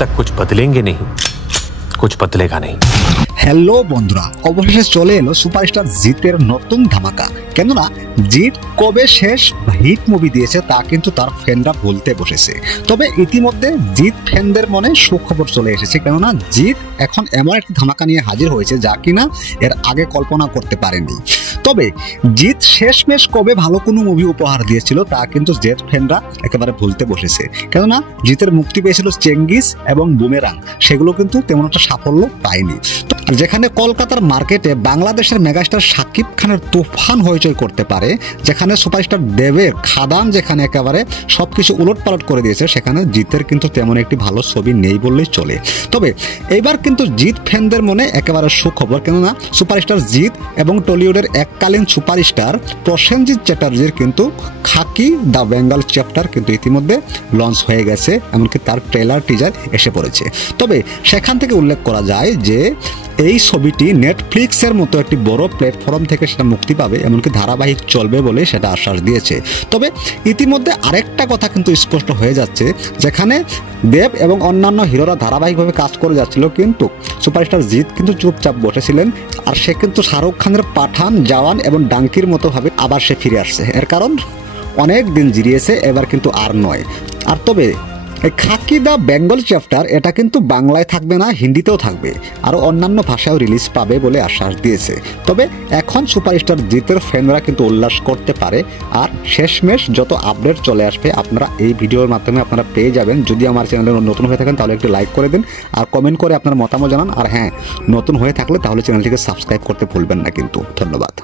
तक कुछ बदलेंगे नहीं, कुछ बदलेगा नहीं। হ্যালো বন্ধুরা, অবশেষে চলে এলো সুপারস্টার জিতের নতুন ধামাকা। কেননা জিত কবে শেষ হিট মুভি দিয়েছে তা কিন্তু তার ফ্যানরা বলতে বসেছে। তবে ইতিমধ্যে জিত ফ্যানদের মনে সুখবর চলে এসেছে, কেননা জিত এখন এমন একটি ধামাকা নিয়ে হাজির হয়েছে যা কিনা এর আগে কল্পনা করতে পারেনি। তবে জিত শেষমেশ কবে ভালো কোনো মুভি উপহার দিয়েছিল তা কিন্তু জিত ফ্যানরা একেবারে ভুলতে বসেছে। কেননা জিতের মুক্তি পেয়েছিল চেঙ্গিস এবং বুমেরাং, সেগুলো কিন্তু তেমন একটা সাফল্য পায়নি। যেখানে কলকাতার মার্কেটে বাংলাদেশের মেগাস্টার শাকিব খানের তুফান হইচই করতে পারে, যেখানে সুপারস্টার দেবের খাদান যেখানে একেবারে সবকিছু উলটপালট করে দিয়েছে, সেখানে জিতের কিন্তু তেমন একটি ভালো ছবি নেই বললেই চলে। তবে এইবার কিন্তু জিত ফ্যানদের মনে একেবারে সুখবর, কেননা সুপারস্টার জিত এবং টলিউডের এককালীন সুপারস্টার প্রসেনজিৎ চ্যাটার্জির কিন্তু খাকি দ্য বেঙ্গল চ্যাপ্টার কিন্তু ইতিমধ্যে লঞ্চ হয়ে গেছে, এমনকি তার ট্রেলার টিজার এসে পড়েছে। তবে সেখান থেকে উল্লেখ করা যায় যে এই ছবিটি নেটফ্লিক্সের মতো একটি বড় প্ল্যাটফর্ম থেকে সেটা মুক্তি পাবে, এমনকি ধারাবাহিক চলবে বলে সেটা আশ্বাস দিয়েছে। তবে ইতিমধ্যে আরেকটা কথা কিন্তু স্পষ্ট হয়ে যাচ্ছে, যেখানে দেব এবং অন্যান্য হিরোরা ধারাবাহিকভাবে কাজ করে যাচ্ছিল, কিন্তু সুপারস্টার জিৎ কিন্তু চুপচাপ বসেছিলেন। আর সে কিন্তু শাহরুখ খানের পাঠান, জওয়ান এবং ডাঙ্কির মতো ভাবে আবার সে ফিরে আসছে। এর কারণ অনেক দিন জিরিয়েছে, এবার কিন্তু আর নয়। আর তবে এই খাকি দ্য বেঙ্গল চ্যাপ্টার এটা কিন্তু বাংলায় থাকবে না, হিন্দিতেও থাকবে, আরও অন্যান্য ভাষায়ও রিলিজ পাবে বলে আশ্বাস দিয়েছে। তবে এখন সুপারস্টার জিতের ফ্যানরা কিন্তু উল্লাস করতে পারে। আর শেষমেশ যত আপডেট চলে আসবে আপনারা এই ভিডিওর মাধ্যমে আপনারা পেয়ে যাবেন। যদি আমার চ্যানেলে নতুন হয়ে থাকেন তাহলে একটু লাইক করে দিন আর কমেন্ট করে আপনার মতামত জানান। আর হ্যাঁ, নতুন হয়ে থাকলে তাহলে চ্যানেলটিকে সাবস্ক্রাইব করতে ভুলবেন না কিন্তু। ধন্যবাদ।